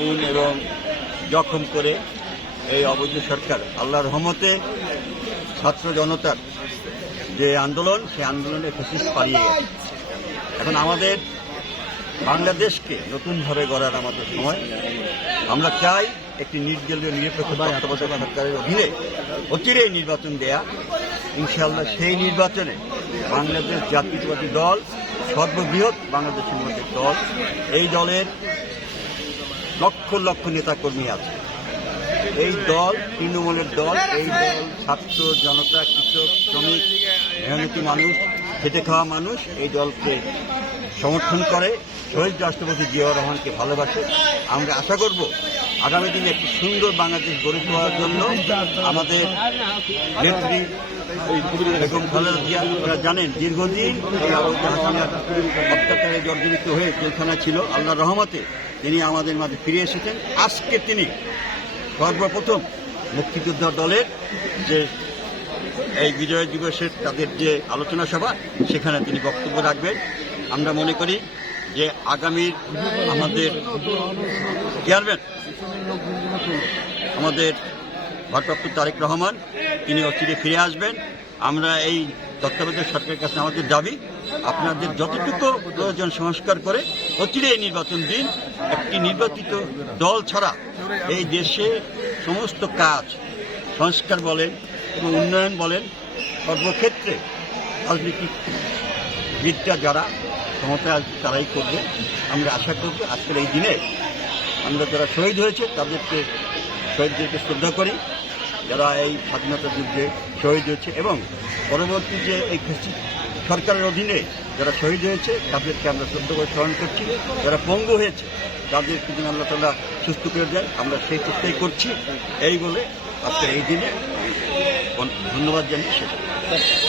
খুন এবং জখম করে এই অবৈধ সরকার আল্লাহর রহমতে ছাত্র জনতার যে আন্দোলন সেই আন্দোলনে ফেসিস পালিয়ে গেছে। এখন আমাদের বাংলাদেশকে নতুনভাবে গড়ার আমাদের সময়। আমরা চাই একটি নির্দলীয় নিরপেক্ষ তত্ত্বাবধায়ক সরকারের অধীনে অচিরেই নির্বাচন দেয়া। ইনশাআল্লাহ সেই নির্বাচনে বাংলাদেশ জাতীয়তাবাদী দল সর্ববৃহৎ বাংলাদেশের মধ্যে দল এই দলের লক্ষ লক্ষ নেতাকর্মী আছে। এই দল, তৃণমূলের দল, এই দল, ছাত্র জনতা, কৃষক, শ্রমিক, মেহনতি মানুষ, খেটে খাওয়া মানুষ, এই দলকে সমর্থন করে। শহীদ রাষ্ট্রপতি জিয়াউর রহমানকে ভালোবাসে। আমরা আশা করব আগামী দিনে একটি সুন্দর বাংলাদেশ গড়ে তোলার জন্য আমাদের নেত্রী বেগম খালেদা জিয়া আপনারা জানেন দীর্ঘদিন অত্যাচারে জর্জরিত হয়ে জেলখানা ছিল। আল্লাহ রহমতে তিনি আমাদের মাঝে ফিরে এসেছেন। আজকে তিনি সর্বপ্রথম মুক্তিযোদ্ধা দলের যে এই বিজয় দিবসের তাদের যে আলোচনা সভা, সেখানে তিনি বক্তব্য রাখবেন। আমরা মনে করি যে আগামীর আমাদের চেয়ারম্যান, আমাদের ভারপ্রাপ্ত তারেক রহমান, তিনি অচিরে ফিরে আসবেন। আমরা এই তত্ত্বাবধায়ক সরকারের কাছে আমাদের দাবি, আপনাদের যতটুকু প্রয়োজন সংস্কার করে অচিরে নির্বাচন দিন, একটি নির্বাচিত দল ছাড়া এই দেশে সমস্ত কাজ, সংস্কার বলেন এবং উন্নয়ন বলেন, সর্বক্ষেত্রে রাজনীতিক বিদ্যা যারা ক্ষমতা তারাই করবে। আমরা আশা করব আজকের এই দিনে আমরা যারা শহীদ হয়েছে তাদেরকে শহীদদেরকে শ্রদ্ধা করি। যারা এই স্বাধীনতা যুদ্ধে শহীদ হয়েছে এবং পরবর্তী যে এই সরকারের অধীনে যারা শহীদ হয়েছে, তাদেরকে আমরা শ্রদ্ধা করে স্মরণ করছি। যারা পঙ্গু হয়েছে তাদেরকে যেন আল্লাহ তালা সুস্থ করে দেয়। আমরা সেই চেষ্টাই করছি। এই বলে আজকে এই দিনে ধন্যবাদ জানিয়ে শেষ।